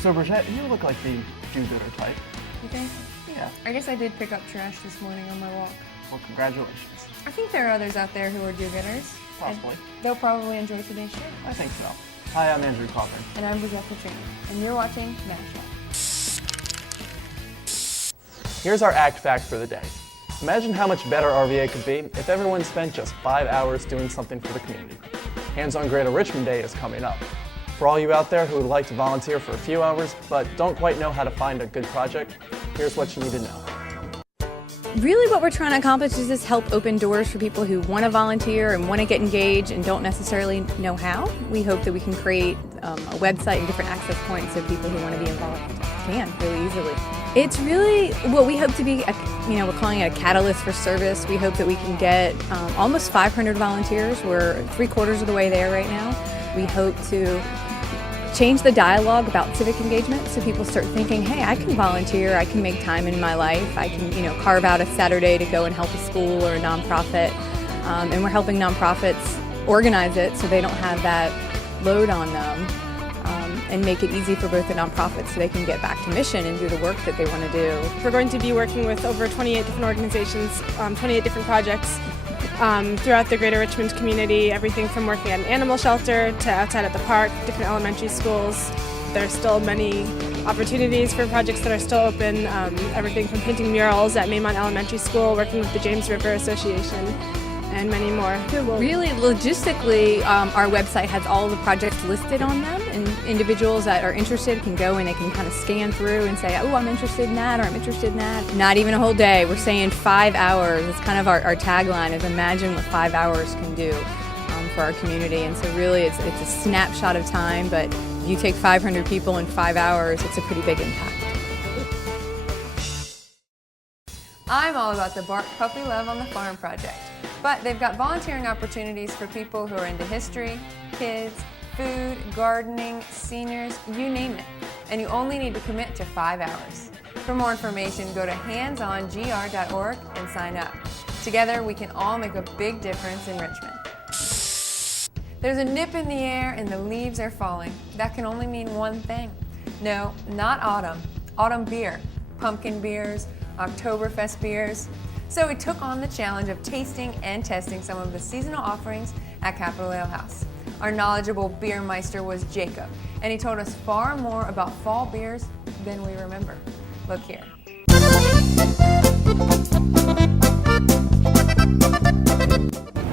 So, Brigitte, you look like the do-gooder type. You think? Yeah. I guess I did pick up trash this morning on my walk. Well, congratulations. I think there are others out there who are do-gooders. Possibly. They'll probably enjoy today's show. I think so. Hi, I'm Andrew Cochran. And I'm Brigitte Katrina. And you're watching MashUp. Here's our act fact for the day. Imagine how much better RVA could be if everyone spent just 5 hours doing something for the community. Hands-on Greater Richmond Day is coming up. For all you out there who would like to volunteer for a few hours but don't quite know how to find a good project, here's what you need to know. Really what we're trying to accomplish is just help open doors for people who want to volunteer and want to get engaged and don't necessarily know how. We hope that we can create a website and different access points so people who want to be involved can really easily. It's really what we hope to be, we're calling it a catalyst for service. We hope that we can get almost 500 volunteers. We're 3/4 of the way there right now. We hope to change the dialogue about civic engagement so people start thinking, hey, I can volunteer, I can make time in my life, I can carve out a Saturday to go and help a school or a nonprofit. And we're helping nonprofits organize it so they don't have that load on them and make it easy for both the nonprofits so they can get back to mission and do the work that they want to do. We're going to be working with over 28 different organizations, 28 different projects throughout the Greater Richmond community, everything from working at an animal shelter to outside at the park, different elementary schools. There's still many opportunities for projects that are still open, everything from painting murals at Maymont Elementary School, working with the James River Association, and many more. Really, logistically, our website has all the projects listed on them, and individuals that are interested can go and they can kind of scan through and say, oh, I'm interested in that, or I'm interested in that. Not even a whole day. We're saying 5 hours. It's kind of our tagline is imagine what 5 hours can do for our community. And so really, it's a snapshot of time, but if you take 500 people in 5 hours, it's a pretty big impact. I'm all about the Bark Puppy Love on the Farm project. But they've got volunteering opportunities for people who are into history, kids, food, gardening, seniors, you name it. And you only need to commit to 5 hours. For more information, go to handsongr.org and sign up. Together, we can all make a big difference in Richmond. There's a nip in the air and the leaves are falling. That can only mean one thing. No, not autumn. Autumn beer, pumpkin beers, Oktoberfest beers. So we took on the challenge of tasting and testing some of the seasonal offerings at Capitol Ale House. Our knowledgeable beer meister was Jacob, and he told us far more about fall beers than we remember. Look here.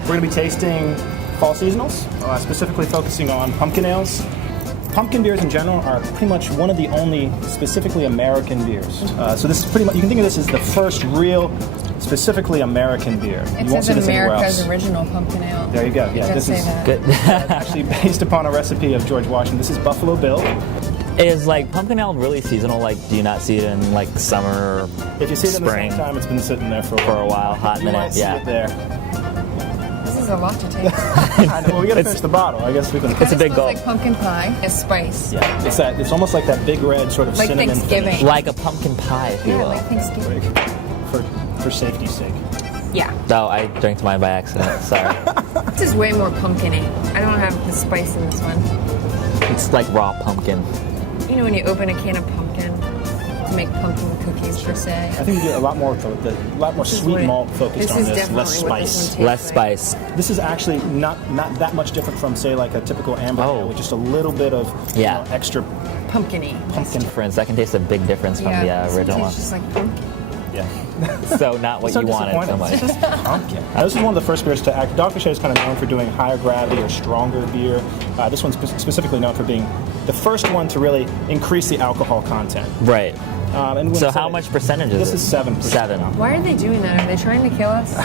We're going to be tasting fall seasonals, specifically focusing on pumpkin ales. Pumpkin beers in general are pretty much one of the only specifically American beers. So this is pretty much, you can think of this as the first real specifically American beer. It says America's original pumpkin ale. There you go. Yeah, this is good. Actually based upon a recipe of George Washington. This is Buffalo Bill. Is like pumpkin ale really seasonal? Like, do you not see it in like summer or if you see it in spring? The same time, it's been sitting there for a while, hot minute. Might see it there. This is a lot to taste. I know. Well, we got to finish the bottle. I guess we can. It's a big goal. Like pumpkin pie, a spice. Yeah, it's almost like that big red sort of like cinnamon. Thanksgiving. Finish. Like a pumpkin pie, if you will. Like Thanksgiving. For safety's sake. Yeah. No, I drank mine by accident. Sorry. This is way more pumpkin-y. I don't have the spice in this one. It's like raw pumpkin. You know when you open a can of pumpkin to make pumpkin cookies per se? I think you get a lot more sweet malt focused on this, less spice. Less spice. This is actually not that much different from, say, like a typical amber ale with just a little bit of extra pumpkin-y. Pumpkin difference. I can taste a big difference from the original one. It's just like pumpkin. Yeah. So not what you wanted so much. It's just pumpkin. This is one of the first beers to act. Dogfish is kind of known for doing higher gravity or stronger beer. This one's specifically known for being the first one to really increase the alcohol content. Right. And so how much percentage is this? This is 7%. 7. Why are they doing that? Are they trying to kill us?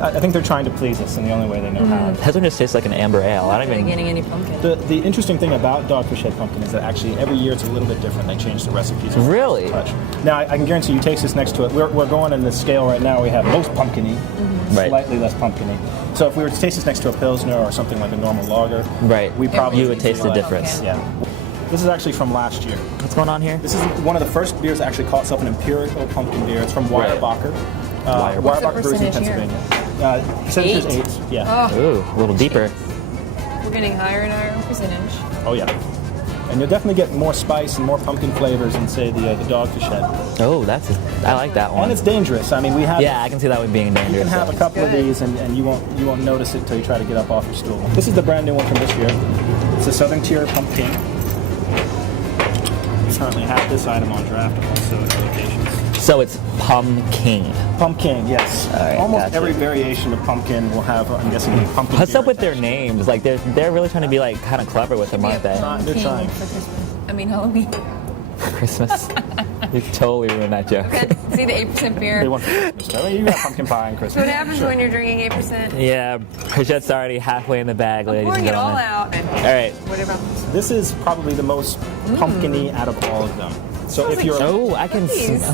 I think they're trying to please us in the only way they know how. This one just tastes like an amber ale. I don't even getting any pumpkin. The interesting thing about Dogfish Head Pumpkin is that actually every year it's a little bit different. They change the recipes. Really? Now I can guarantee you taste this next to it. We're going in the scale right now. We have most pumpkin-y, slightly less pumpkin-y. So if we were to taste this next to a Pilsner or something like a normal lager, we probably would taste the difference. Okay. Yeah. This is actually from last year. What's going on here? This is one of the first beers that actually call itself an empirical pumpkin beer. It's from Weyerbacher. Weyerbacher Brewery in Pennsylvania. Percentage is 8. Yeah. Ooh, a little deeper. We're getting higher and higher percentage. Oh yeah. And you'll definitely get more spice and more pumpkin flavors than, say, the Dogfish Head. Oh, I like that one. And it's dangerous. I mean, we have. Yeah, I can see that one being dangerous. You can have a couple of these, and you won't notice it until you try to get up off your stool. This is the brand new one from this year. It's a Southern Tier Pumpkin. We currently have this item on draft also at locations. So it's pumpkin. Pumpkin, yes. Right, almost gotcha. every variation of pumpkin will have, I'm guessing, a pumpkin. What's beer up with their attached. names? Like they're really trying to be like kind of clever with them, aren't they? They're trying. For Christmas. I mean Halloween. Christmas. You totally ruined that joke. See the 8% beer. They want Christmas. I mean, you got pumpkin pie and Christmas. What happens when you're drinking 8%? Yeah, Bridgette's already halfway in the bag, ladies and Pouring it all gentlemen. out. All right. What about this? This is probably the most pumpkin-y out of all of them. So if you're Oh, I can see. Cookies.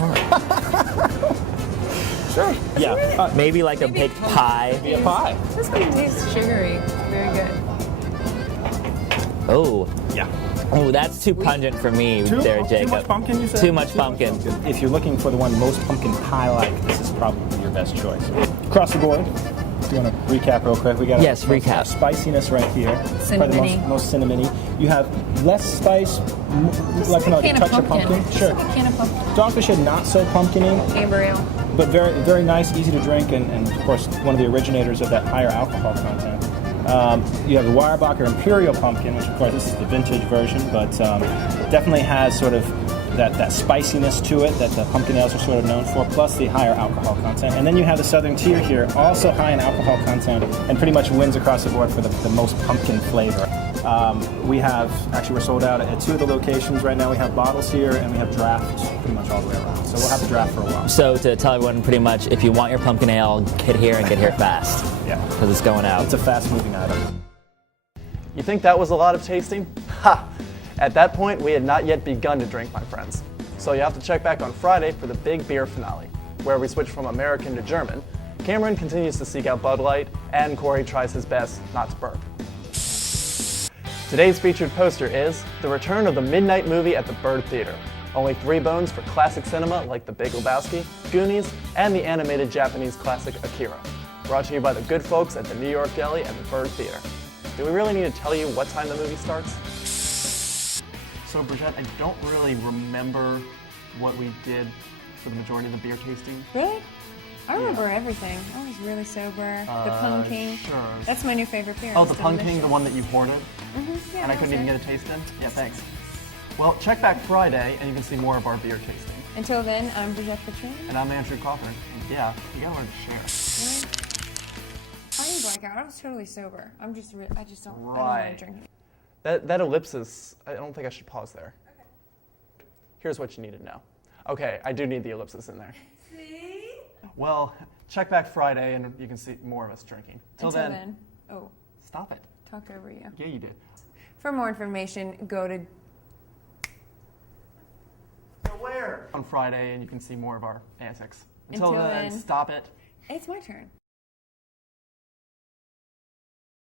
sure, yeah, Maybe like a baked pie. be a pie. This one tastes sugary. Very good. Oh. Yeah. Oh, that's too pungent for me there, Jacob. Too much pumpkin, you said? Too much pumpkin. If you're looking for the one most pumpkin pie-like, this is probably your best choice. Across the board, do you want to recap real quick? We got Yes, recap. Spiciness right here. Cinnamony. Probably the most cinnamony. You have less spice, like a touch of pumpkin. Sure. It's like a can of pumpkin. Dogfish Head not so pumpkin-y, Amber ale. but very, very nice, easy to drink, and of course one of the originators of that higher alcohol content. You have the Weyerbacher Imperial Pumpkin, which of course this is the vintage version, but definitely has sort of that spiciness to it that the pumpkin ales are sort of known for, plus the higher alcohol content. And then you have the Southern Tier here, also high in alcohol content, and pretty much wins across the board for the most pumpkin flavor. We're sold out at 2 of the locations right now. We have bottles here, and we have drafts pretty much all the way around. So we'll have the draft for a while. So to tell everyone pretty much, if you want your pumpkin ale, get here and get here fast. Yeah. Because it's going out. It's a fast-moving item. You think that was a lot of tasting? Ha! At that point, we had not yet begun to drink, my friends. So you have to check back on Friday for the big beer finale, where we switch from American to German. Cameron continues to seek out Bud Light, and Corey tries his best not to burp. Today's featured poster is the return of the midnight movie at the Bird Theater. Only 3 bones for classic cinema like The Big Lebowski, Goonies, and the animated Japanese classic Akira. Brought to you by the good folks at the New York Deli and the Bird Theater. Do we really need to tell you what time the movie starts? So, Bridget, I don't really remember what we did for the majority of the beer tasting. Really? I remember everything. I was really sober. The pumpkin. Sure. That's my new favorite beer. Oh, It's the pumpkin, delicious. the one that you hoarded, Yeah, and I that couldn't was even it. get a taste in? Yeah, thanks. Well, check back Friday, and you can see more of our beer tasting. Until then, I'm Bridget Patrine. And I'm Andrew Cochran. And yeah, you gotta learn to share. I didn't black out. I was totally sober. I just don't. I don't want Right. to drink it. That ellipsis, I don't think I should pause there. Here's what you need to know. Okay, I do need the ellipsis in there. See? Well, check back Friday, and you can see more of us drinking. Until then. Oh, Stop it. talked over you. Yeah, you did. For more information, go to Where? On Friday, and you can see more of our antics. Until Until then, then. stop it. It's my turn.